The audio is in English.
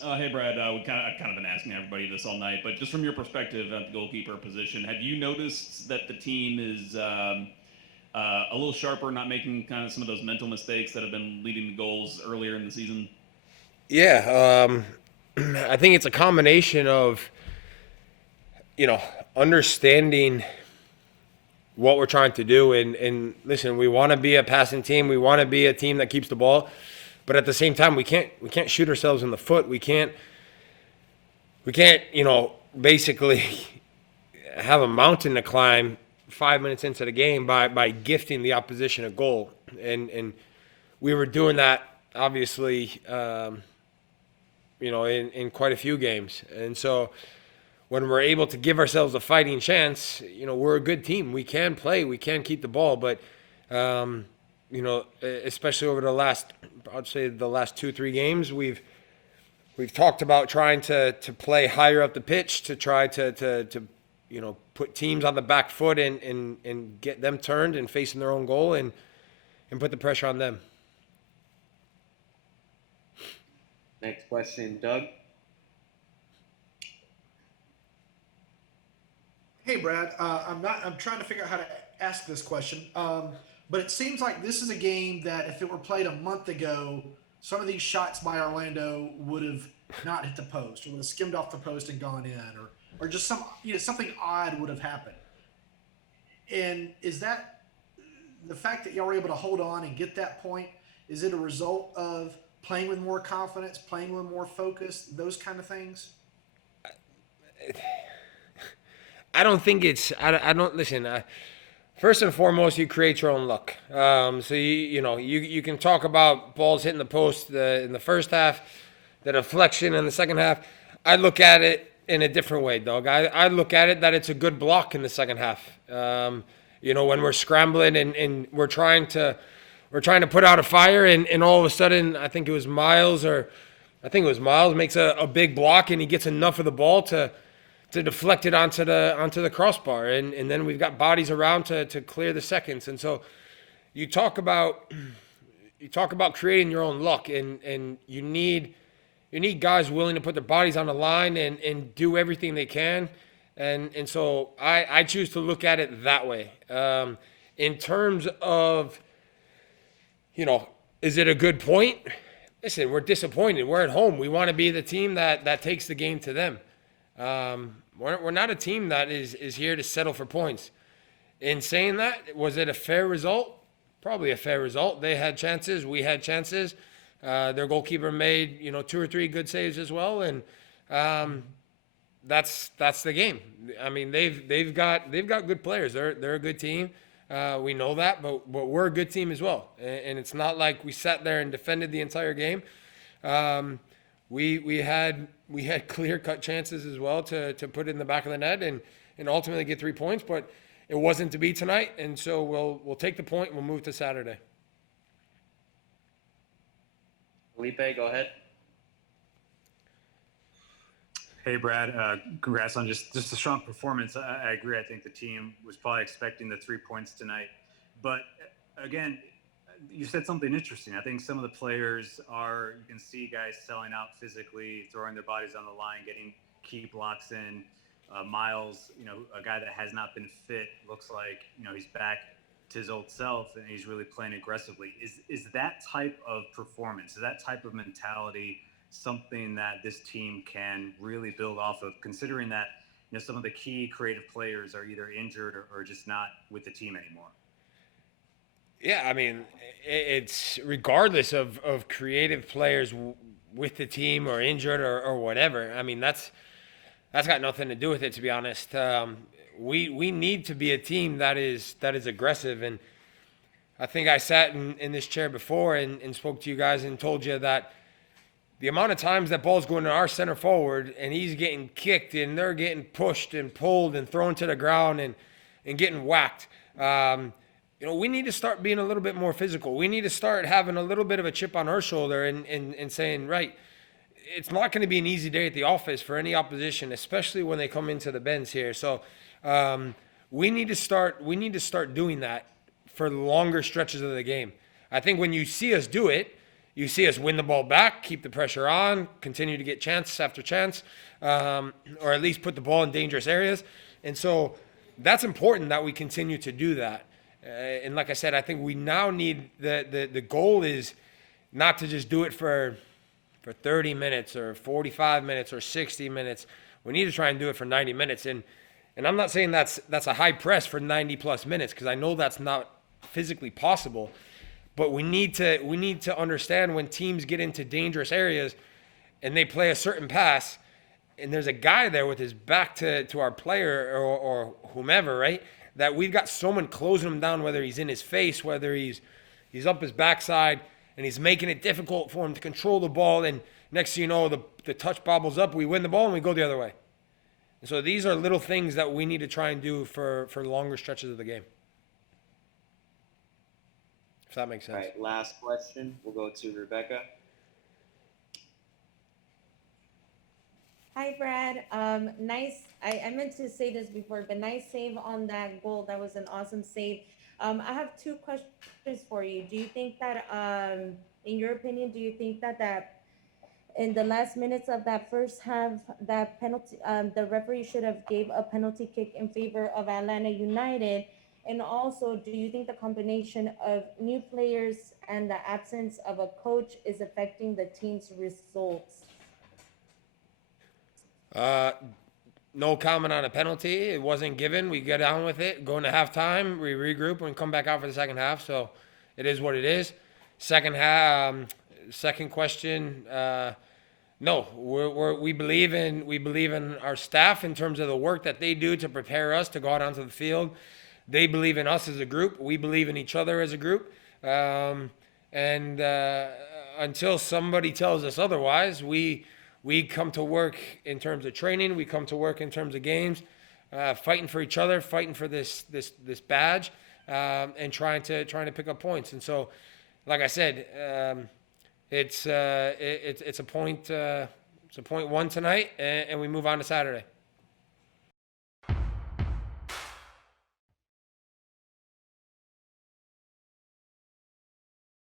Hey, Brad. I've kind of been asking everybody this all night, but just from your perspective at the goalkeeper position, have you noticed that the team is a little sharper, not making kind of some of those mental mistakes that have been leading to goals earlier in the season? Yeah, I think it's a combination of you know understanding what we're trying to do, and listen, we want to be a passing team, we want to be a team that keeps the ball, but at the same time, we can't shoot ourselves in the foot. We can't basically have a mountain to climb 5 minutes into the game by gifting the opposition a goal, and we were doing that obviously. In quite a few games. And so when we're able to give ourselves a fighting chance, we're a good team. We can play, we can keep the ball, but especially over I'd say the last 2-3 games, we've talked about trying to play higher up the pitch to try to put teams on the back foot and get them turned and facing their own goal and put the pressure on them. Next question, Doug. Hey, Brad. I'm trying to figure out how to ask this question. But it seems like this is a game that if it were played a month ago, some of these shots by Orlando would have not hit the post, or would have skimmed off the post and gone in, or just something odd would have happened. And is that the fact that y'all were able to hold on and get that point? Is it a result of playing with more confidence, playing with more focus, those kind of things? I don't think I don't listen. First and foremost, you create your own luck. So you can talk about balls hitting the post in the first half, the deflection in the second half. I look at it in a different way, dog. I look at it that it's a good block in the second half. When we're scrambling and we're trying to put out a fire, and all of a sudden, I think it was Miles makes a big block, and he gets enough of the ball to deflect it onto the crossbar, and then we've got bodies around to clear the seconds. And so you talk about creating your own luck, and you need guys willing to put their bodies on the line and do everything they can. And so I choose to look at it that way. In terms of, is it a good point? Listen, we're disappointed. We're at home. We want to be the team that takes the game to them. We're not a team that is here to settle for points. In saying that, was it a fair result? Probably a fair result. They had chances. We had chances. Their goalkeeper made 2 or 3 good saves as well, and that's the game. I mean, they've got good players. They're a good team. We know that, but we're a good team as well. And it's not like we sat there and defended the entire game. We had clear cut chances as well to put it in the back of the net and ultimately get 3 points, but it wasn't to be tonight. And so we'll take the point. We'll move to Saturday. Felipe, go ahead. Hey, Brad. Congrats on just a strong performance. I agree. I think the team was probably expecting the 3 points tonight. But again, you said something interesting. I think some of the players you can see guys selling out physically, throwing their bodies on the line, getting key blocks in. Miles, a guy that has not been fit, looks like, he's back to his old self and he's really playing aggressively. Is that type of performance, is that type of mentality something that this team can really build off of, considering that some of the key creative players are either injured or just not with the team anymore? Yeah, I mean, it's regardless of creative players with the team or injured or whatever. I mean, that's got nothing to do with it, to be honest. We need to be a team that is aggressive, and I think I sat in this chair before and spoke to you guys and told you that the amount of times that ball's going to our center forward and he's getting kicked and they're getting pushed and pulled and thrown to the ground and getting whacked. We need to start being a little bit more physical. We need to start having a little bit of a chip on our shoulder and saying, right, it's not going to be an easy day at the office for any opposition, especially when they come into the bends here. So we need to start doing that for longer stretches of the game. I think when you see us do it, you see us win the ball back, keep the pressure on, continue to get chance after chance, or at least put the ball in dangerous areas. And so that's important that we continue to do that. And like I said, I think we now need the goal is not to just do it for 30 minutes or 45 minutes or 60 minutes. We need to try and do it for 90 minutes. And I'm not saying that's a high press for 90 plus minutes, because I know that's not physically possible. But we need to understand when teams get into dangerous areas and they play a certain pass, and there's a guy there with his back to our player or whomever, right? That we've got someone closing him down, whether he's in his face, whether he's up his backside, and he's making it difficult for him to control the ball. And next thing you know, the touch bobbles up, we win the ball, and we go the other way. And so these are little things that we need to try and do for longer stretches of the game. If that makes sense. All right, last question. We'll go to Rebecca. Hi, Brad. Nice. I meant to say this before, but nice save on that goal. That was an awesome save. I have two questions for you. Do you think that, in your opinion, do you think that in the last minutes of that first half, that penalty, the referee should have gave a penalty kick in favor of Atlanta United? And also, do you think the combination of new players and the absence of a coach is affecting the team's results? No comment on a penalty. It wasn't given. We get on with it. Go into halftime. We regroup and come back out for the second half. So it is what it is. Second half. Second question. No, we believe in our staff in terms of the work that they do to prepare us to go out onto the field. They believe in us as a group. We believe in each other as a group. And until somebody tells us otherwise, we come to work in terms of training. We come to work in terms of games, fighting for each other, fighting for this badge, and trying to pick up points. And so, like I said, it's a point one tonight, and we move on to Saturday.